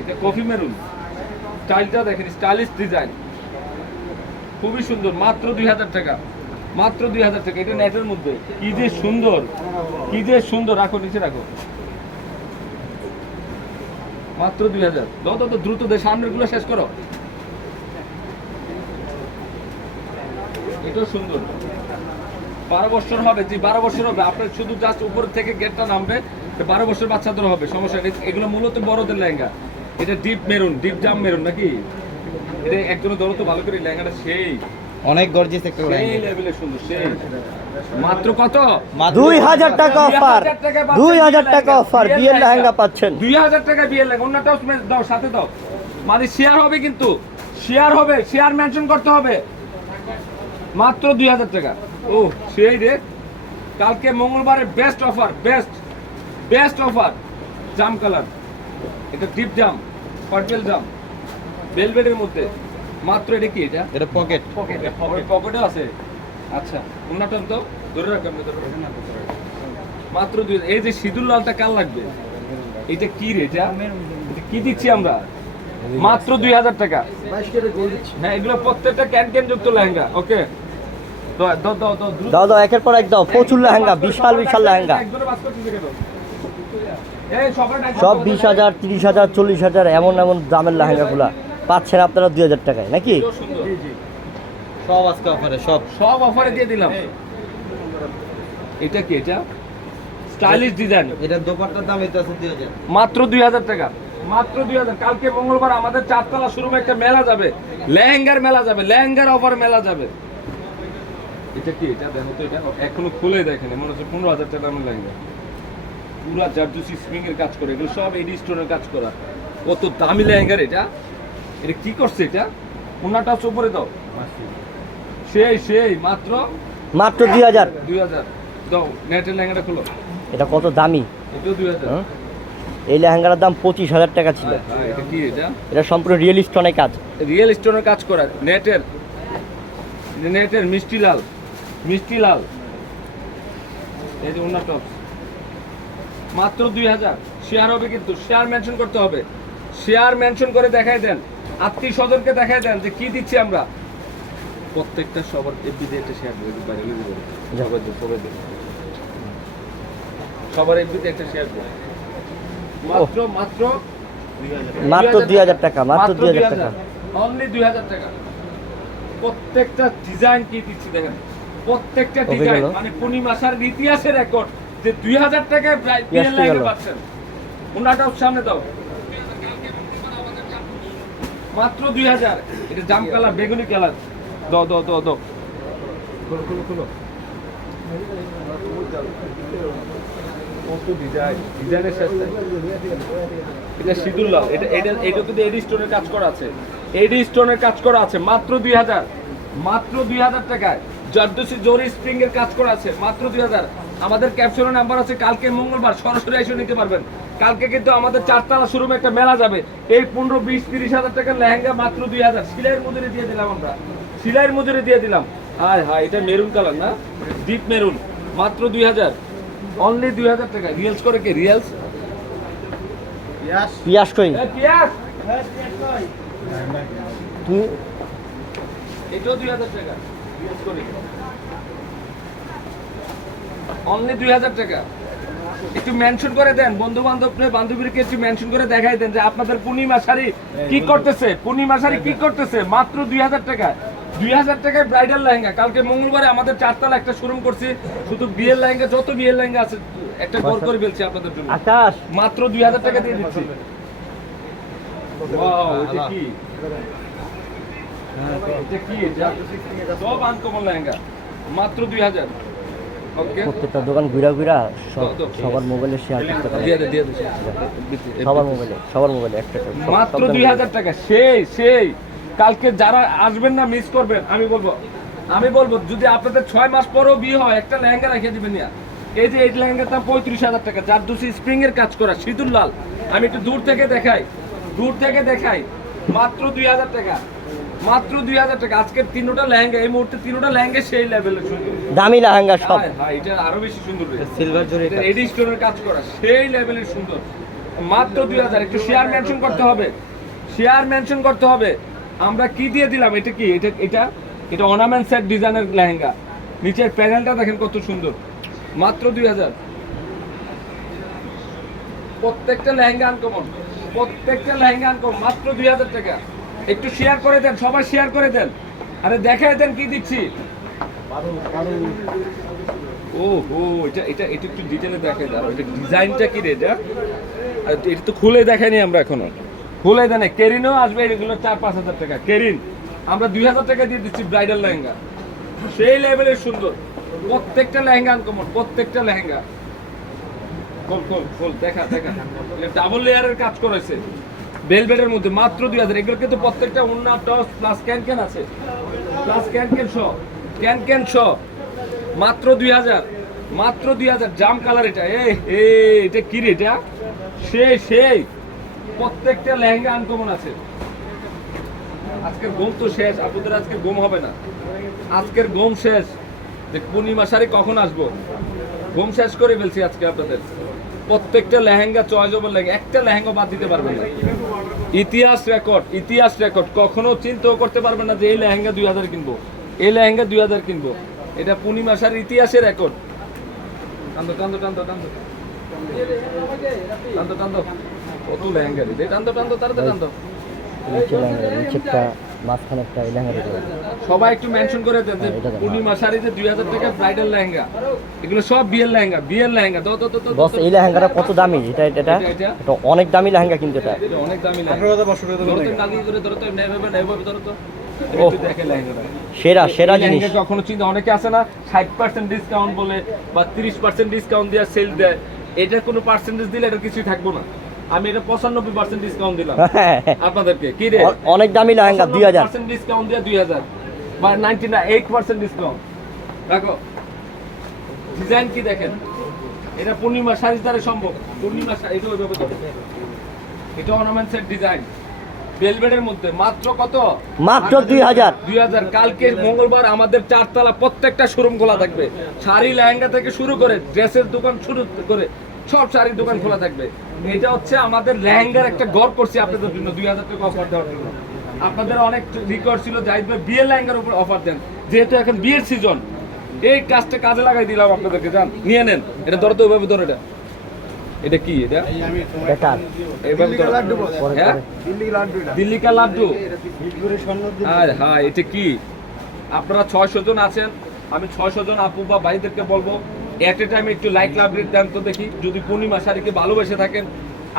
এটা coffee maroon, স্টাইলটা দেখেন, স্টাইলিশ ডিজাইন, খুবই সুন্দর। মাত্র 2000 টাকা, মাত্র 2000 টাকা। এটা নেটের মধ্যে কি যে সুন্দর, কি যে সুন্দর। রাখো, নিচে রাখো। মাত্র 2000। দাও তো দ্রুত দে, সামনের গুলো শেষ করো। এটাও সুন্দর। 12 বছর হবে, জি 12 বছর হবে। আপনার শুধু জাস্ট উপর থেকে গেটটা নামবে, 12 বছর বাচ্চাদের হবে, সমস্যা নেই। এগুলো মূলত বড়দের লেহেঙ্গা। এটা ডিপ মেরুন, ডিপ জাম মেরুন নাকি? এটা একজনের ধরো তো ভালো করে, লেহেঙ্গাটা সেই অনেক গর্জিয়াস একটা সেই লেভেলে সুন্দর, সেই। মাত্র কত? 2000 টাকা অফার, 2000 টাকা অফার, বিয়ের লেহেঙ্গা পাচ্ছেন। 2000 টাকা বিয়ের লেহেঙ্গা। অন্যটাও দাও, সাথে দাও। মানে শেয়ার হবে, কিন্তু শেয়ার হবে, শেয়ার মেনশন করতে হবে। মাত্র 2000 টাকা। ও সেই রে, কালকে মঙ্গলবারের best offer, best best offer. জাম কালার, এটা ডিপ জাম, পার্পল জাম, ভেলভেটের মধ্যে। মাত্র এটা কি? এটা পকেট। পকেটও আছে। আচ্ছা, ওনাটা তো ধরে রাখবেন, মাত্র 2000। এই যে সিঁদুর লালটা কাল লাগবে, এটা কি রে? এটা কি দিচ্ছি আমরা? মাত্র 2000 টাকা। হ্যাঁ, এগুলো প্রত্যেকটা ক্যান যুক্ত লেহেঙ্গা। ওকে, দাও দাও, একের পর এক দাও। প্রচুর লেহেঙ্গা, বিশাল বিশাল লেহেঙ্গা, সব 20,000, 30,000, 40,000 এমন এমন দামের লেহেঙ্গাগুলা পাচ্ছেন আপনারা 2000 টাকায় নাকি? সব আজকে অফারে, সব অফারে দিয়ে দিলাম। এটা কি? এটা স্টাইলিশ ডিজাইন। এটা দোপাট্টার দাম এটা আছে 2000। মাত্র 2000 টাকা, মাত্র 2000। কালকে মঙ্গলবার আমাদের 4 তলা শোরুমে একটা মেলা যাবে, লেহেঙ্গার মেলা যাবে, লেহেঙ্গার অফার মেলা যাবে। এটা কি? এটা দেখো তো, এটা এখনো খুলে দেখেন, মনে হচ্ছে 15,000 টাকা দামের লেহেঙ্গা। পুরা জারদুসি স্প্রিং এর কাজ করে, এগুলো সব এডি স্টোনের কাজ করা। কত দামি লেহেঙ্গার এটা। এটা কি করছে? এটা ওনাটা উপরে দাও, সেই সেই। মাত্র 2000। 2000 দাও। নেটের লেহেঙ্গাটা খুলো। এটা কত দামি? এটাও 2000। এই লেহেঙ্গার দাম 25,000 টাকা ছিল। এটা কি? এটা সম্পূর্ণ রিয়েল স্টোনের কাজ, রিয়েল স্টোনের কাজ করা, নেটের, নেটের মিষ্টি লাল, মিষ্টি লাল। এই যে ওনার টপ। মাত্র 2000। শেয়ার হবে, কিন্তু শেয়ার মেনশন করতে হবে। শেয়ার মেনশন করে দেখাই দেন, আত্মীয় স্বজনকে দেখাই দেন যে কি দিচ্ছি আমরা। প্রত্যেকটা সবার এফবিতে একটা শেয়ার দেবে, সবার এফবিতে একটা শেয়ার দেবে। মাত্র মাত্র মাত্র 2000 টাকা, মাত্র 2000 টাকা, অনলি 2000 টাকা। প্রত্যেকটা ডিজাইন কি দিচ্ছি দেখেন, প্রত্যেকটা ডিজাইন মানে পূর্ণিমাশার ইতিহাসের রেকর্ড যে 2000 টাকায় বিয়ের লেহেঙ্গা পাচ্ছেন। ওনাটাও সামনে দাও। মাত্র 2000। এটা জাম কালার, বেগুনি কালার। দাও দাও দাও দাও, খুলো খুলো খুলো। কত ডিজাইন, ডিজাইনের শেষ নাই। এটা সিঁদুর লাল, এটা কিন্তু এডি স্টোনের কাজ করা আছে, এডি স্টোনের কাজ করা আছে। মাত্র 2000, মাত্র 2000 টাকায় জারদোসি জরি স্প্রিং এর কাজ করা আছে। মাত্র 2000। আমাদের ক্যাপশনে নাম্বার আছে, কালকে মঙ্গলবার সরাসরি এসে নিতে পারবেন। কালকে কিন্তু আমাদের 4 তলা শোরুমে একটা মেলা যাবে। এই 15, 20, 30,000 টাকার লেহেঙ্গা মাত্র 2000। সিলাইয়ের মজুরি দিয়ে দিলাম আমরা, সিলাইয়ের মজুরি দিয়ে দিলাম। হায় হায়, এটা মেরুন কালার না, ডিপ মেরুন। মাত্র 2000, অনলি 2000 টাকা। রিয়েলস করে কে? রিয়েলস পিয়াস কই? পিয়াস তুই এটাও 2000 টাকা। রিয়েলস করে অনলি 2000 টাকা। একটু মেনশন করে দেন, বন্ধু বান্ধবীকে একটু মেনশন করে দেখাই দেন যে আপনাদের পূর্ণিমা শাড়ি কি করতেছে, পূর্ণিমা শাড়ি কি করতেছে। মাত্র 2000 টাকা, 2000 টাকায় ব্রাইডাল লেহেঙ্গা। কালকে মঙ্গলবারে আমাদের 4 তলা একটা শোরুম করছি, শুধু বিয়ের লেহেঙ্গা, যত বিয়ের লেহেঙ্গা আছে একটা গড় করে ফেলছি আপনাদের জন্য। আকাশ মাত্র 2000 টাকা দিয়ে দিচ্ছি। ওয়াও, এটা কি? এটা কি? এটা সব আনকমন লেহেঙ্গা। মাত্র 2000। ওকে, প্রত্যেকটা দোকান ঘুরা ঘুরা সবার মোবাইলে শেয়ার করতে পারে, সবার মোবাইলে একটা মাত্র 2000 টাকা। সেই সেই, কালকে যারা আসবেন না মিস করবেন। আমি বলবো যদি আপনাদের 6 মাস পরেও বিয়ে হয়, একটা লেহেঙ্গা রেখে দিবেন না। এই যে এই লেহেঙ্গার দাম 35,000 টাকা, জারদোসি স্প্রিং এর কাজ করা, সিঁদুর লাল। আমি একটু দূর থেকে দেখাই। মাত্র 2000 টাকা, মাত্র 2000 টাকা। আজকের 3টা লেহেঙ্গা, এই মুহূর্তে 3টা লেহেঙ্গা সেই লেভেলের সুন্দর, দামি লেহেঙ্গা সব। হ্যাঁ, এটা আরো বেশি সুন্দর। সিলভার জরি এডি স্টোনের কাজ করা, সেই লেভেলের সুন্দর। মাত্র 2000। একটু শেয়ার মেনশন করতে হবে, শেয়ার মেনশন করতে হবে। আমরা কি দিয়ে দিলাম? এটা কি? এটা অর্নামেন্ট সেট ডিজাইনের লেহেঙ্গা। নিচের প্যানেলটা দেখেন কত সুন্দর, মাত্র 2000। প্রত্যেকটা লেহেঙ্গা আনকমন, প্রত্যেকটা লেহেঙ্গা আনকমন, মাত্র 2000 টাকা। একটু শেয়ার করে দেন, সবাই শেয়ার করে দেন। আরে দেখাই দেন কি দিচ্ছি। ও হো, এটা একটু ডিটেলে দেখাই দাও। এটা ডিজাইনটা কি রে? এটা তো খুলে দেখাইনি আমরা এখনো, খুলে দেন। কেরিনও আসবে, এগুলো 4-5 হাজার টাকা। কেরিন আমরা 2000 টাকা দিয়ে দিচ্ছি ব্রাইডাল লেহেঙ্গা, সেই লেভেলের সুন্দর। প্রত্যেকটা লেহেঙ্গা আনকমন, প্রত্যেকটা লেহেঙ্গা। খোল দেখা ডাবল লেয়ারের কাজ করেছে ভেলভেটের মধ্যে, মাত্র 2000। এগুলো কিন্তু প্রত্যেকটা ওন্না টস প্লাস ক্যান আছে, প্লাস ক্যান সহ, ক্যান সহ, মাত্র 2000, মাত্র 2000। জাম কালার এটা। এটা কি রে? এটা সেই প্রত্যেকটা লেহেঙ্গা আনকমন আছে। আজকের ঘুম তো শেষ, আপনাদের আজকে ঘুম হবে না, আজকের ঘুম শেষ। যে পূর্ণিমা শাড়ি কখন আসবো, ঘুম শেষ করে ফেলছি আজকে আপনাদের। প্রত্যেকটা লেহেঙ্গা চয়েসেবল লেহেঙ্গা, একটা লেহেঙ্গা বাদ দিতে পারবেন না। ইতিহাস রেকর্ড। কখনো চিন্তাও করতে পারবেন না যে এই লেহেঙ্গা 2000 কিনবো, এই লেহেঙ্গা 2000 কিনবো। এটা পূর্ণিমা শাড়ির ইতিহাসের রেকর্ড। টান্দো কত লেহেঙ্গা রে, টান্দো তাড়াতাড়ি টান্দো। নিচে লেহেঙ্গা, নিচেরটা মাঝখানে একটা এই লেহেঙ্গা। সবাই একটু মেনশন করে দেন যে এটা দেন। পূর্ণিমা শাড়িতে 2000 টাকা ব্রাইডাল লেহেঙ্গা। এগুলো সব বিয়ের লেহেঙ্গা। তো বস এই লেহেঙ্গাটা কত দামি? এটা এটা অনেক দামি লেহেঙ্গা কিন্তু এটা। এটা অনেক দামি লেহেঙ্গা। 18,500 ধরো তো কালকে করে ধরো তো নেভাবে ধরো তো। ওহ। একটু দেখে লেহেঙ্গাটা। সেরা জিনিস। লেহেঙ্গা কখনো চিন্তা, অনেকে আছে না 60% ডিসকাউন্ট বলে বা 30% ডিসকাউন্ট দিয়ে সেল দেয়। এটা কোনো পার্সেন্টেজ দিলে এটা কিছুই থাকবো না। আমি এটা 95% ডিসকাউন্ট দিলাম আপনাদেরকে। কি রে? অনেক দামি লেহেঙ্গা 2000। ডিসকাউন্ট দিয়ে 2000 বা 98% ডিসকাউন্ট। দেখো ডিজাইন কি দেখেন, এটা পূর্ণিমা শাড়ির দ্বারা সম্ভব। পূর্ণিমা শাড়ি এটা ওইভাবে ধরো। এটা অর্নামেন্টসের ডিজাইন ভেলভেটের মধ্যে, মাত্র কত? মাত্র 2000। কালকে মঙ্গলবার আমাদের 4 তলা প্রত্যেকটা শোরুম খোলা থাকবে। শাড়ি লেহেঙ্গা থেকে শুরু করে ড্রেসের দোকান শুরু করে সব শাড়ির দোকান খোলা থাকবে। এটা হচ্ছে আমাদের লেহেঙ্গার একটা গড় করছি আপনাদের জন্য 2000 টাকা অফার দেওয়ার জন্য। আপনাদের অনেক রিকোয়েস্ট ছিল জাহিদ ভাই বিয়ের লেহেঙ্গার উপর অফার দেন, যেহেতু এখন বিয়ের সিজন। এই কাজটা কাজে লাগাই দিলাম আপনাদেরকে। যান নিয়ে নেন। এটা ধরো তো ওইভাবে ধরো। এটা কি? এটা বেটার। এইভাবে ধরো। হ্যাঁ, দিল্লি কা লাড্ডু। হ্যাঁ, এটা কি? আপনারা 600 জন আছেন, আমি 600 জন আপু বা ভাইদেরকে বলবো এট এ টাইমে একটু লাইক লাভ রেট দেন তো দেখি। যদি পূর্ণিমা শাড়িকে ভালোবেসে থাকেন,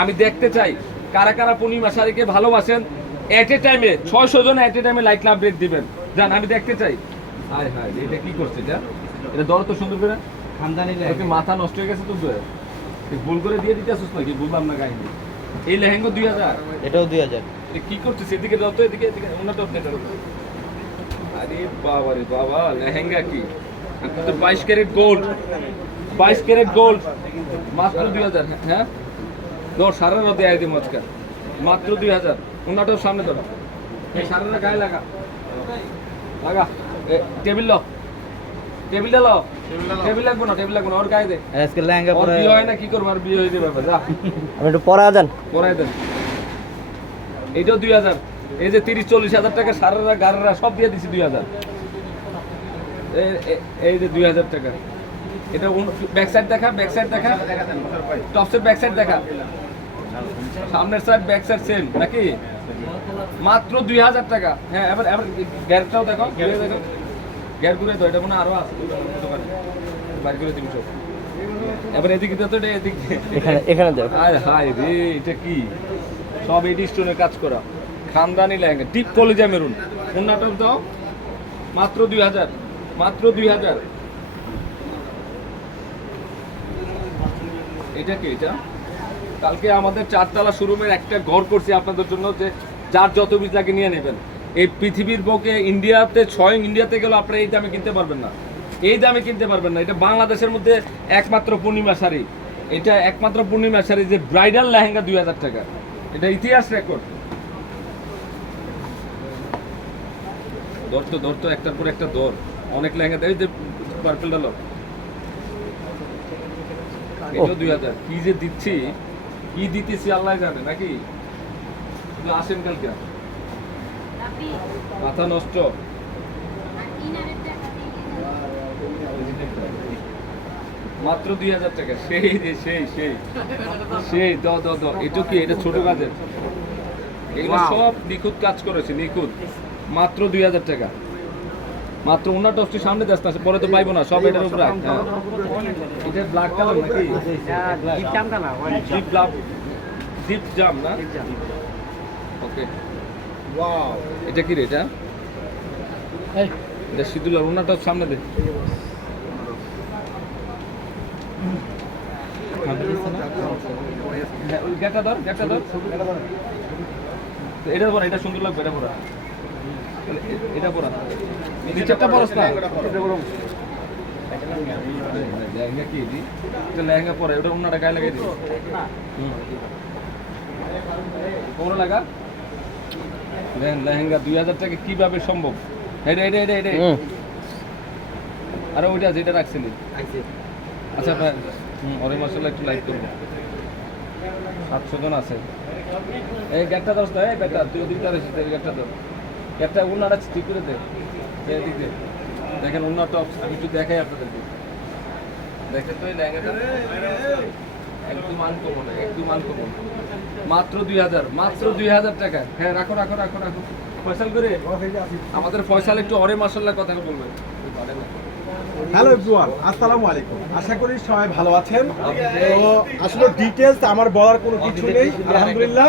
আমি দেখতে চাই কারা কারা পূর্ণিমা শাড়িকে ভালোবাসেন। এট এ টাইমে 600 জন এট এ টাইমে লাইক লাভ রেট দিবেন। যান, আমি দেখতে চাই। এটা কি করছে? এটা দর তো সুন্দর করে খানদানি তোকে লেহেঙ্গা। মাথা নষ্ট হয়ে গেছে তো, ভুল করে দিয়ে দিতে আসছিস নাকি? বুঝলাম না কাহিনী। এই লেহেঙ্গা 2000। এটাও 2000। কি করছিস? এদিকে দাও তো, এদিকে ওনাটা আরে বাবা রে বাবা, লেহেঙ্গা কি? আপনি তো 22 ক্যারেট গোল্ড, 22 ক্যারেট গোল্ড, মাত্র 2000। হ্যাঁ, দর সারা রাত দেয় দিই মজকা, মাত্র 2000। ওনাটাও সামনে ধরো, এই সারাটা গায়ে লাগা টেবিল লো, টেবিলটা লো। টেবিল লাগবো না, ওর গায়ে দে। আজকে লেহেঙ্গা ওর পরে বিয়ে হয় না, কি করবো? আর বিয়ে হয়ে যাবে। যা আমি একটু পরা দেন। পরাই দেন। এইটাও 2000। এই যে 30-40 হাজার টাকা সারারা গাড়ারা সব দিয়ে দিছি 2000। এই যে 2000 টাকা। এটা ব্যাক সাইড দেখা, টপসের ব্যাক সাইড দেখা, সামনের সাইড ব্যাক সাইড সেম নাকি? মাত্র 2000 টাকা। হ্যাঁ, এবার গ্যারটাও দেখো, গ্যার ঘুরে তো। এটা মনে আরো আছে দোকানে, বাইর করে 300। এবার এদিকে তো, এদিকে এখানে দাও। আরে হাই রে, এটা কি? সব এডি স্টোনের কাজ করা খানদানি লেহেঙ্গা, ডিপ কলিজা মেরুন। ওন্নাটাও দাও, মাত্র 2000, মাত্র 2000। এটা কি? এটা কালকে আমাদের 4 তলা শোরুমের একটা ঘর করছি আপনাদের জন্য, যে যার যত বীজ লাগে নিয়ে নেবেন। এই পৃথিবীর বুকে ইন্ডিয়াতে, স্বয়ং ইন্ডিয়াতে গেলে আপনারা এই দামে কিনতে পারবেন না, এই দামে কিনতে পারবেন না। এটা বাংলাদেশের মধ্যে একমাত্র পূর্ণিমা শাড়ি। এটা একমাত্র পূর্ণিমা শাড়ি যে ব্রাইডাল লেহেঙ্গা 2000 টাকা। এটা ইতিহাস রেকর্ড। ধরতো একটার পর একটা দর, অনেক লেহেঙ্গা দেয়। যে পার্পেলটা লো, এটাও 2000। কি যে দিচ্ছি কি দিতেছি আল্লাহ জানে নাকি, শুধু আসেন কালকে, মাথা নষ্ট। মাত্র 2000 টাকা, সেই রে সেই সেই সেই দাও দাও দাও। এটা কি, এটা ছোট কাজের, এগুলো সব নিখুঁত কাজ করেছে, নিখুঁত। মাত্র 2000 টাকা, মাত্র। ওনার টপটি সামনে যাচ্ছে না, পরে তো পাইবো না, সব এটার উপর রাখ। হ্যাঁ, এটা ব্ল্যাক কালার নাকি? ডিপ ব্ল্যাক, ডিপ জাম না? ওকে, এটা কি রে? এটা সিদুল, ওনার টপ সামনে দে। হ্যাঁ, ওই গ্যাটটা ধর, গ্যাটটা ধর। এটা পরা, এটা সুন্দর লাগবে, এটা পরা, এটা পরা। নিচেরটা পরস না, এটা পরো। লেহেঙ্গা কি দি? এটা লেহেঙ্গা পরে, ওটা অন্যটা গায়ে লাগিয়ে দিই। কোমরে লাগা। লেহেঙ্গা 2000 টাকা কিভাবে সম্ভব? এটা এটা এটা এটা। আরে ওইটা যেটা রাখছিলি। আচ্ছা ভাই, ওরে মাশাআল্লাহ একটু লাইক করবো। 700 জন আছে। এই গ্যাটটা দোস্ত, এই বেটা তুই ওদিকটা রেখে দে, গ্যাটটা দাও। গ্যাটটা উন্নাটা ঠিক করে দে, এদিক দে। দেখেন উন্না টপ, আমি একটু দেখাই আপনাদেরকে। দেখেন তো এই লেহেঙ্গাটা একদম আনকমন, একদম আনকমন। মাত্র 2000, মাত্র 2000 টাকা। হ্যাঁ, রাখো রাখো রাখো রাখো। ফয়সাল করে আমাদের ফয়সাল একটু ওরে মাশাআল্লাহ কথা বলবে। হ্যালো এভরিওয়ান, আসসালামু আলাইকুম। আশা করি সবাই ভালো আছেন। তো আসলে ডিটেইলস আমার বলার কোনো কিছু নেই, আলহামদুলিল্লাহ।